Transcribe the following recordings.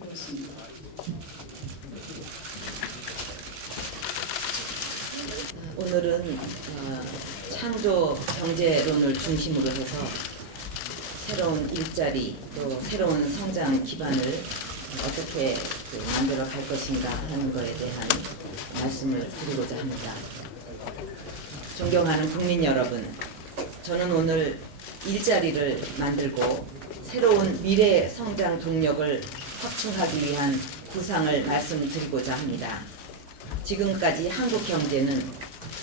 그렇습니다. 오늘은 창조 경제론을 중심으로 해서 새로운 일자리 또 새로운 성장 기반을 어떻게 만들어 갈 것인가 하는 것에 대한 말씀을 드리고자 합니다. 존경하는 국민 여러분, 저는 오늘 일자리를 만들고 새로운 미래 성장 동력을 확충하기 위한 구상을 말씀드리고자 합니다. 지금까지 한국 경제는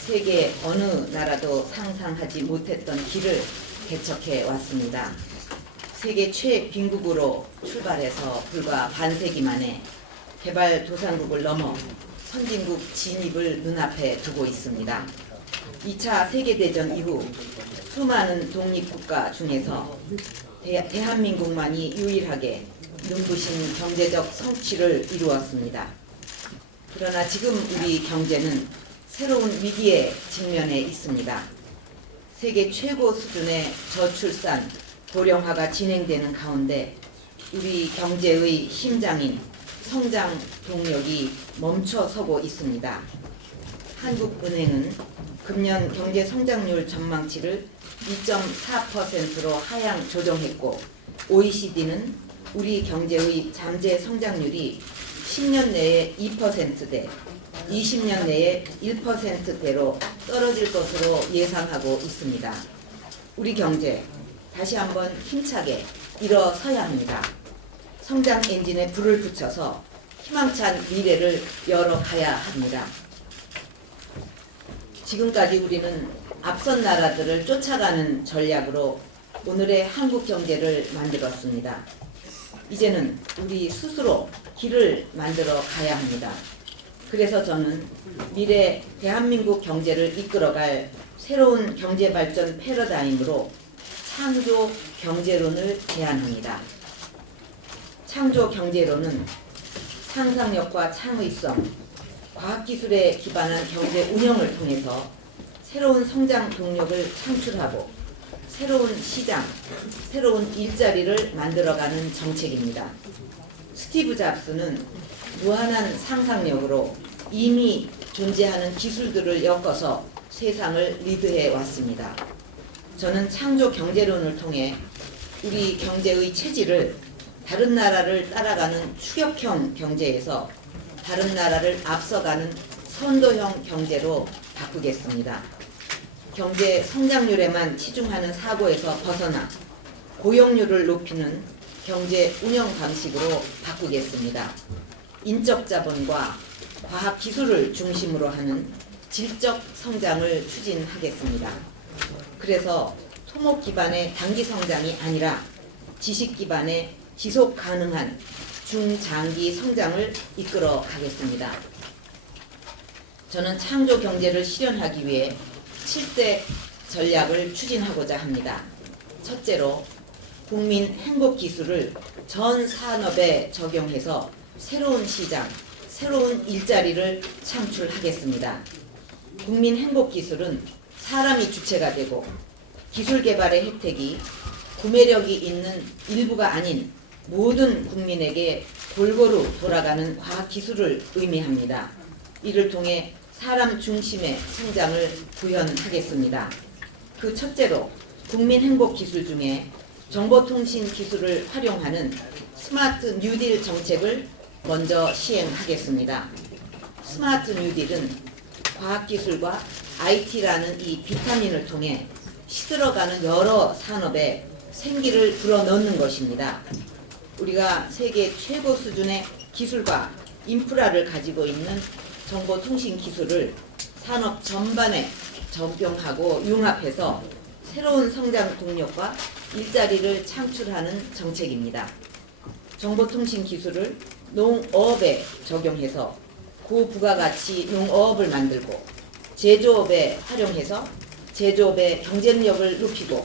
세계 어느 나라도 상상하지 못했던 길을 개척해 왔습니다. 세계 최빈국으로 출발해서 불과 반세기 만에 개발도상국을 넘어 선진국 진입을 눈앞에 두고 있습니다. 2차 세계대전 이후 수많은 독립국가 중에서 대한민국만이 유일하게 눈부신 경제적 성취를 이루었습니다. 그러나 지금 우리 경제는 새로운 위기에 직면해 있습니다. 세계 최고 수준의 저출산, 고령화가 진행되는 가운데 우리 경제의 심장인 성장 동력이 멈춰서고 있습니다. 한국은행은 금년 경제 성장률 전망치를 2.4%로 하향 조정했고, OECD는 우리 경제의 잠재 성장률이 10년 내에 2%대, 20년 내에 1%대로 떨어질 것으로 예상하고 있습니다. 우리 경제 다시 한번 힘차게 일어서야 합니다. 성장 엔진에 불을 붙여서 희망찬 미래를 열어가야 합니다. 지금까지 우리는 앞선 나라들을 쫓아가는 전략으로 오늘의 한국 경제를 만들었습니다. 이제는 우리 스스로 길을 만들어 가야 합니다. 그래서 저는 미래 대한민국 경제를 이끌어갈 새로운 경제발전 패러다임으로 창조 경제론을 제안합니다. 창조 경제론은 상상력과 창의성, 과학기술에 기반한 경제 운영을 통해서 새로운 성장 동력을 창출하고 새로운 시장, 새로운 일자리를 만들어가는 정책입니다. 스티브 잡스는 무한한 상상력으로 이미 존재하는 기술들을 엮어서 세상을 리드해 왔습니다. 저는 창조 경제론을 통해 우리 경제의 체질을 다른 나라를 따라가는 추격형 경제에서 다른 나라를 앞서가는 선도형 경제로 바꾸겠습니다. 경제 성장률에만 치중하는 사고에서 벗어나 고용률을 높이는 경제 운영 방식으로 바꾸겠습니다. 인적 자본과 과학 기술을 중심으로 하는 질적 성장을 추진하겠습니다. 그래서 토목 기반의 단기 성장이 아니라 지식 기반의 지속 가능한 중장기 성장을 이끌어 가겠습니다. 저는 창조 경제를 실현하기 위해 7대 전략을 추진하고자 합니다. 첫째로 국민 행복 기술을 전 산업에 적용해서 새로운 시장, 새로운 일자리를 창출하겠습니다. 국민 행복 기술은 사람이 주체가 되고 기술 개발의 혜택이 구매력이 있는 일부가 아닌 모든 국민에게 골고루 돌아가는 과학 기술을 의미합니다. 이를 통해 사람 중심의 성장을 구현하겠습니다. 그 첫째로 국민 행복 기술 중에 정보통신 기술을 활용하는 스마트 뉴딜 정책을 먼저 시행하겠습니다. 스마트 뉴딜은 과학기술과 IT라는 이 비타민을 통해 시들어가는 여러 산업에 생기를 불어넣는 것입니다. 우리가 세계 최고 수준의 기술과 인프라를 가지고 있는 정보통신 기술을 산업 전반에 적용하고 융합해서 새로운 성장 동력과 일자리를 창출하는 정책입니다. 정보통신 기술을 농업에 적용해서 고부가가치 농업을 만들고, 제조업에 활용해서 제조업의 경쟁력을 높이고,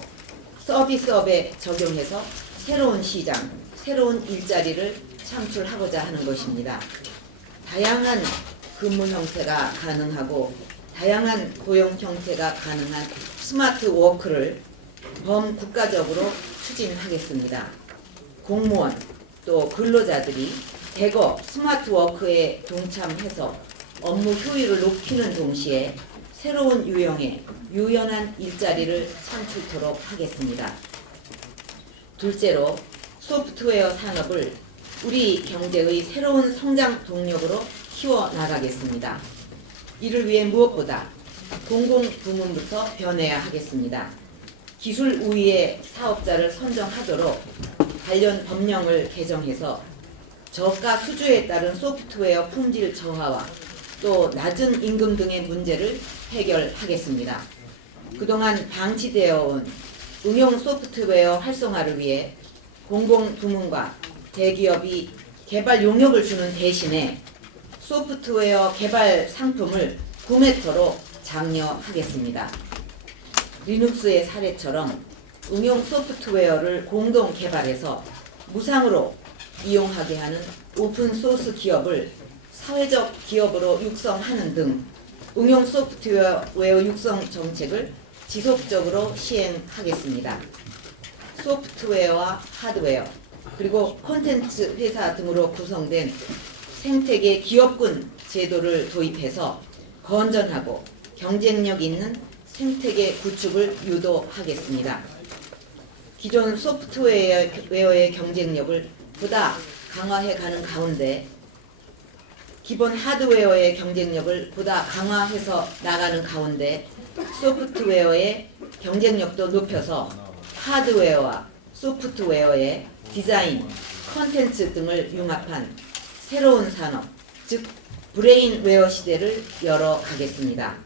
서비스업에 적용해서 새로운 시장, 새로운 일자리를 창출하고자 하는 것입니다. 다양한 근무 형태가 가능하고 다양한 고용 형태가 가능한 스마트 워크를 범국가적으로 추진하겠습니다. 공무원, 또 근로자들이 대거 스마트워크에 동참해서 업무 효율을 높이는 동시에 새로운 유형의 유연한 일자리를 창출토록 하겠습니다. 둘째로 소프트웨어 산업을 우리 경제의 새로운 성장 동력으로 키워나가겠습니다. 이를 위해 무엇보다 공공부문부터 변해야 하겠습니다. 기술 우위의 사업자를 선정하도록 관련 법령을 개정해서 저가 수주에 따른 소프트웨어 품질 저하와 또 낮은 임금 등의 문제를 해결하겠습니다. 그동안 방치되어 온 응용 소프트웨어 활성화를 위해 공공부문과 대기업이 개발 용역을 주는 대신에 소프트웨어 개발 상품을 구매토록 장려하겠습니다. 리눅스의 사례처럼 응용 소프트웨어를 공동 개발해서 무상으로 이용하게 하는 오픈소스 기업을 사회적 기업으로 육성하는 등 응용 소프트웨어 육성 정책을 지속적으로 시행하겠습니다. 소프트웨어와 하드웨어 그리고 콘텐츠 회사 등으로 구성된 생태계 기업군 제도를 도입해서 건전하고 경쟁력 있는 생태계 구축을 유도하겠습니다. 기존 소프트웨어의 경쟁력을 보다 강화해가는 가운데 기본 하드웨어의 경쟁력을 보다 강화해서 나가는 가운데 소프트웨어의 경쟁력도 높여서 하드웨어와 소프트웨어의 디자인, 컨텐츠 등을 융합한 새로운 산업, 즉 브레인웨어 시대를 열어가겠습니다.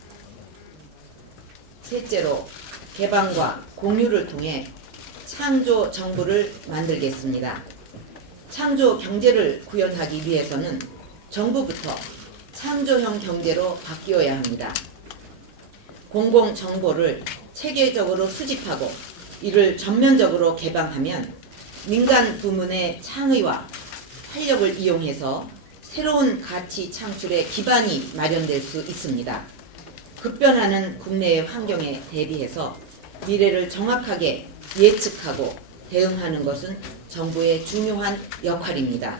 셋째로 개방과 공유를 통해 창조 정부를 만들겠습니다. 창조 경제를 구현하기 위해서는 정부부터 창조형 경제로 바뀌어야 합니다. 공공정보를 체계적으로 수집하고 이를 전면적으로 개방하면 민간 부문의 창의와 활력을 이용해서 새로운 가치 창출의 기반이 마련될 수 있습니다. 급변하는 국내의 환경에 대비해서 미래를 정확하게 예측하고 대응하는 것은 정부의 중요한 역할입니다.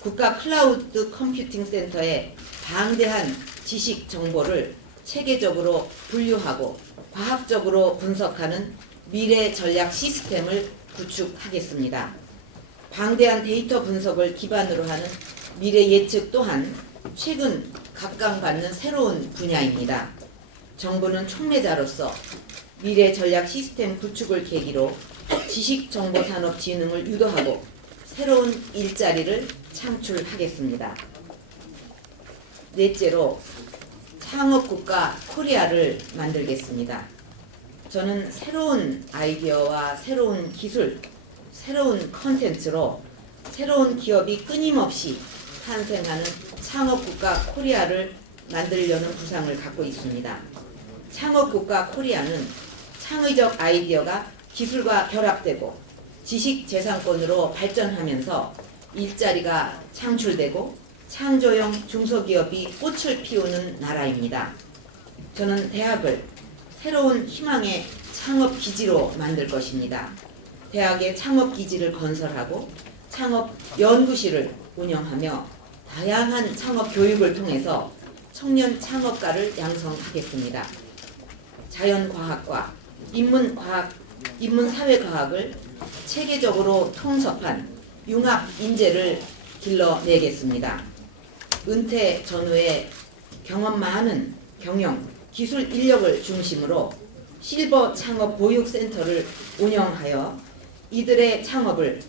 국가 클라우드 컴퓨팅 센터의 방대한 지식 정보를 체계적으로 분류하고 과학적으로 분석하는 미래 전략 시스템을 구축하겠습니다. 방대한 데이터 분석을 기반으로 하는 미래 예측 또한 최근 각광받는 새로운 분야입니다. 정부는 촉매자로서 미래 전략 시스템 구축을 계기로 지식정보산업진흥을 유도하고 새로운 일자리를 창출하겠습니다. 넷째로 창업국가 코리아를 만들겠습니다. 저는 새로운 아이디어와 새로운 기술, 새로운 컨텐츠로 새로운 기업이 끊임없이 탄생하는 창업국가 코리아를 만들려는 구상을 갖고 있습니다. 창업국가 코리아는 창의적 아이디어가 기술과 결합되고 지식재산권으로 발전하면서 일자리가 창출되고 창조형 중소기업이 꽃을 피우는 나라입니다. 저는 대학을 새로운 희망의 창업기지로 만들 것입니다. 대학의 창업기지를 건설하고 창업연구실을 운영하며 다양한 창업교육을 통해서 청년 창업가를 양성하겠습니다. 자연과학과 인문사회과학을 체계적으로 통섭한 융합 인재를 길러내겠습니다. 은퇴 전후에 경험 많은 경영, 기술 인력을 중심으로 실버 창업 보육센터를 운영하여 이들의 창업을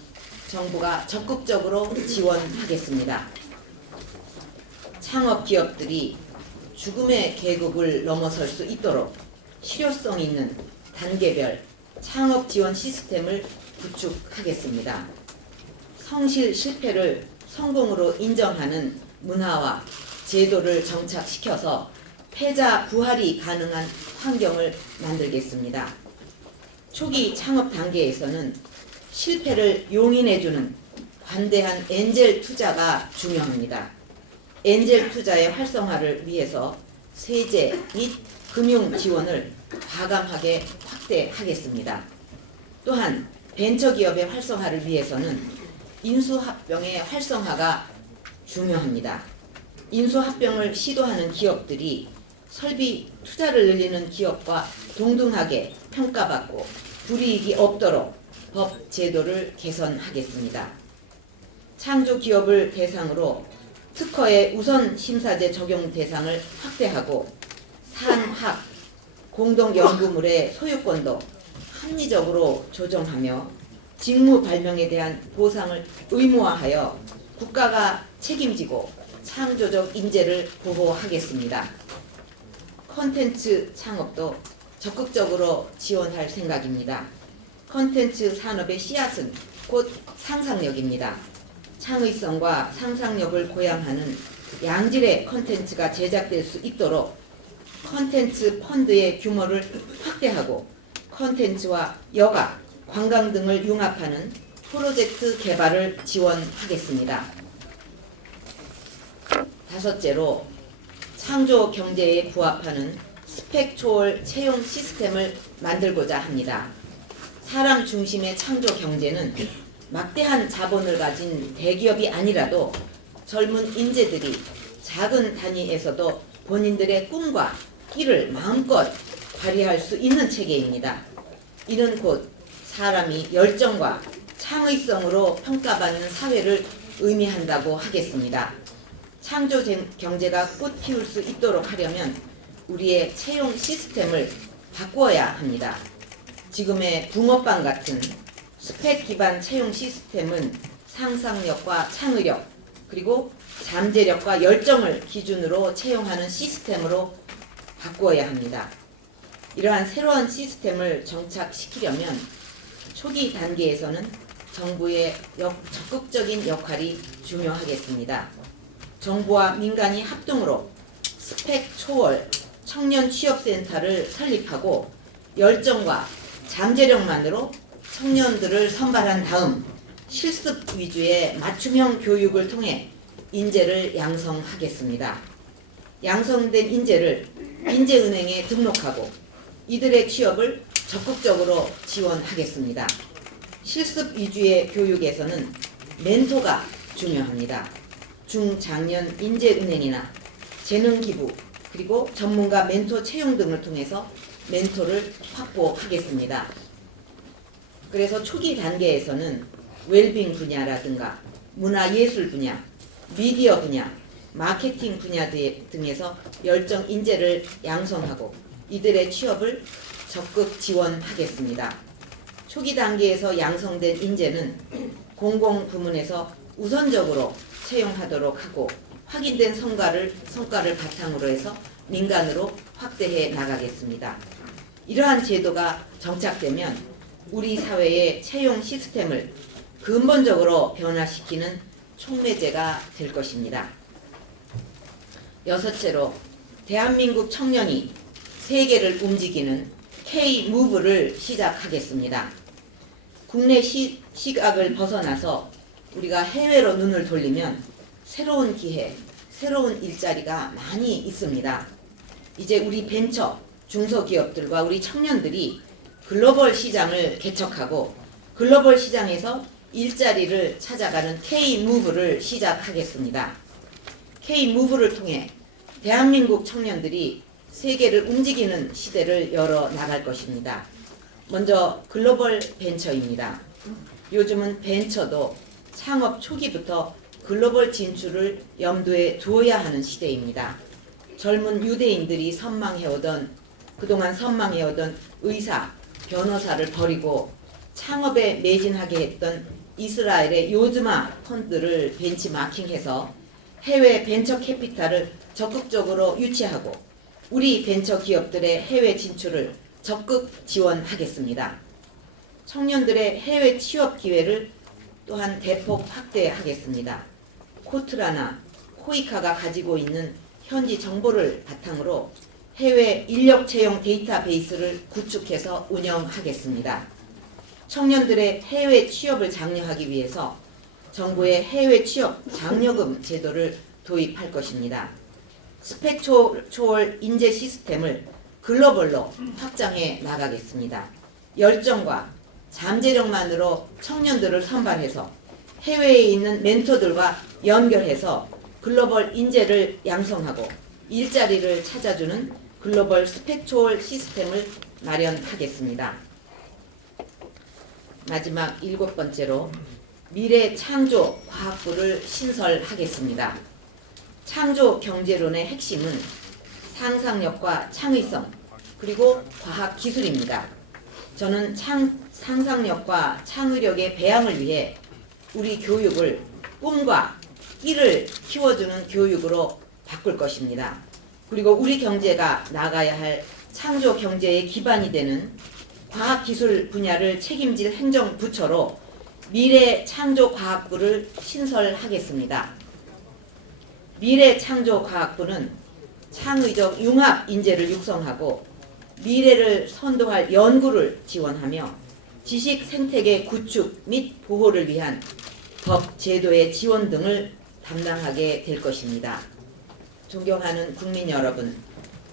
정부가 적극적으로 지원하겠습니다. 창업 기업들이 죽음의 계급을 넘어설 수 있도록 실효성 있는 단계별 창업 지원 시스템을 구축하겠습니다. 성실 실패를 성공으로 인정하는 문화와 제도를 정착시켜서 패자 부활이 가능한 환경을 만들겠습니다. 초기 창업 단계에서는 실패를 용인해주는 관대한 엔젤 투자가 중요합니다. 엔젤 투자의 활성화를 위해서 세제 및 금융 지원을 과감하게 확대하겠습니다. 또한 벤처기업의 활성화를 위해서는 인수합병의 활성화가 중요합니다. 인수합병을 시도하는 기업들이 설비 투자를 늘리는 기업과 동등하게 평가받고 불이익이 없도록 법 제도를 개선하겠습니다. 창조 기업을 대상으로 특허의 우선 심사제 적용 대상을 확대하고 산학 공동연구물의 소유권도 합리적으로 조정하며 직무 발명에 대한 보상을 의무화하여 국가가 책임지고 창조적 인재를 보호하겠습니다. 콘텐츠 창업도 적극적으로 지원할 생각입니다. 콘텐츠 산업의 씨앗은 곧 상상력입니다. 창의성과 상상력을 고양하는 양질의 콘텐츠가 제작될 수 있도록 콘텐츠 펀드의 규모를 확대하고 콘텐츠와 여가, 관광 등을 융합하는 프로젝트 개발을 지원하겠습니다. 다섯째로 창조 경제에 부합하는 스펙 초월 채용 시스템을 만들고자 합니다. 사람 중심의 창조 경제는 막대한 자본을 가진 대기업이 아니라도 젊은 인재들이 작은 단위에서도 본인들의 꿈과 끼를 마음껏 발휘할 수 있는 체계입니다. 이는 곧 사람이 열정과 창의성으로 평가받는 사회를 의미한다고 하겠습니다. 창조 경제가 꽃 피울 수 있도록 하려면 우리의 채용 시스템을 바꾸어야 합니다. 지금의 붕어빵 같은 스펙 기반 채용 시스템은 상상력과 창의력 그리고 잠재력과 열정을 기준으로 채용하는 시스템으로 바꾸어야 합니다. 이러한 새로운 시스템을 정착시키려면 초기 단계에서는 정부의 적극적인 역할이 중요하겠습니다. 정부와 민간이 합동으로 스펙 초월 청년 취업센터를 설립하고 열정과 잠재력만으로 청년들을 선발한 다음 실습 위주의 맞춤형 교육을 통해 인재를 양성하겠습니다. 양성된 인재를 인재은행에 등록하고 이들의 취업을 적극적으로 지원하겠습니다. 실습 위주의 교육에서는 멘토가 중요합니다. 중장년 인재은행이나 재능기부 그리고 전문가 멘토 채용 등을 통해서 멘토를 확보하겠습니다. 그래서 초기 단계에서는 웰빙 분야라든가 문화예술 분야, 미디어 분야, 마케팅 분야 등에서 열정 인재를 양성하고 이들의 취업을 적극 지원하겠습니다. 초기 단계에서 양성된 인재는 공공부문에서 우선적으로 채용하도록 하고 확인된 성과를 바탕으로 해서 민간으로 확대해 나가겠습니다. 이러한 제도가 정착되면 우리 사회의 채용 시스템을 근본적으로 변화시키는 촉매제가 될 것입니다. 여섯째로 대한민국 청년이 세계를 움직이는 K-무브를 시작하겠습니다. 국내 시각을 벗어나서 우리가 해외로 눈을 돌리면 새로운 기회, 새로운 일자리가 많이 있습니다. 이제 우리 벤처, 중소기업들과 우리 청년들이 글로벌 시장을 개척하고 글로벌 시장에서 일자리를 찾아가는 K-무브를 시작하겠습니다. K-무브를 통해 대한민국 청년들이 세계를 움직이는 시대를 열어 나갈 것입니다. 먼저 글로벌 벤처입니다. 요즘은 벤처도 창업 초기부터 글로벌 진출을 염두에 두어야 하는 시대입니다. 젊은 유대인들이 그동안 선망해오던 의사, 변호사를 버리고 창업에 매진하게 했던 이스라엘의 요즈마 펀드를 벤치마킹해서 해외 벤처 캐피탈을 적극적으로 유치하고 우리 벤처 기업들의 해외 진출을 적극 지원하겠습니다. 청년들의 해외 취업 기회를 또한 대폭 확대하겠습니다. 코트라나 코이카가 가지고 있는 현지 정보를 바탕으로 해외 인력 채용 데이터베이스를 구축해서 운영하겠습니다. 청년들의 해외 취업을 장려하기 위해서 정부의 해외 취업 장려금 제도를 도입할 것입니다. 스펙 초월 인재 시스템을 글로벌로 확장해 나가겠습니다. 열정과 잠재력만으로 청년들을 선발해서 해외에 있는 멘토들과 연결해서 글로벌 인재를 양성하고 일자리를 찾아주는 글로벌 스펙초월 시스템을 마련하겠습니다. 마지막 7번째로 미래창조과학부를 신설하겠습니다. 창조경제론의 핵심은 상상력과 창의성 그리고 과학기술입니다. 저는 상상력과 창의력의 배양을 위해 우리 교육을 꿈과 끼를 키워주는 교육으로 바꿀 것입니다. 그리고 우리 경제가 나가야 할 창조 경제의 기반이 되는 과학기술 분야를 책임질 행정부처로 미래창조과학부를 신설하겠습니다. 미래창조과학부는 창의적 융합 인재를 육성하고 미래를 선도할 연구를 지원하며 지식 생태계 구축 및 보호를 위한 법, 제도의 지원 등을 담당하게 될 것입니다. 존경하는 국민 여러분,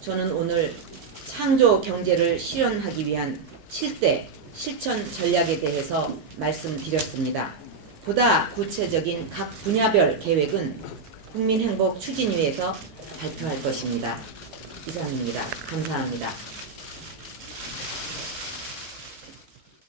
저는 오늘 창조 경제를 실현하기 위한 7대 실천 전략에 대해서 말씀드렸습니다. 보다 구체적인 각 분야별 계획은 국민행복 추진위에서 발표할 것입니다. 이상입니다. 감사합니다.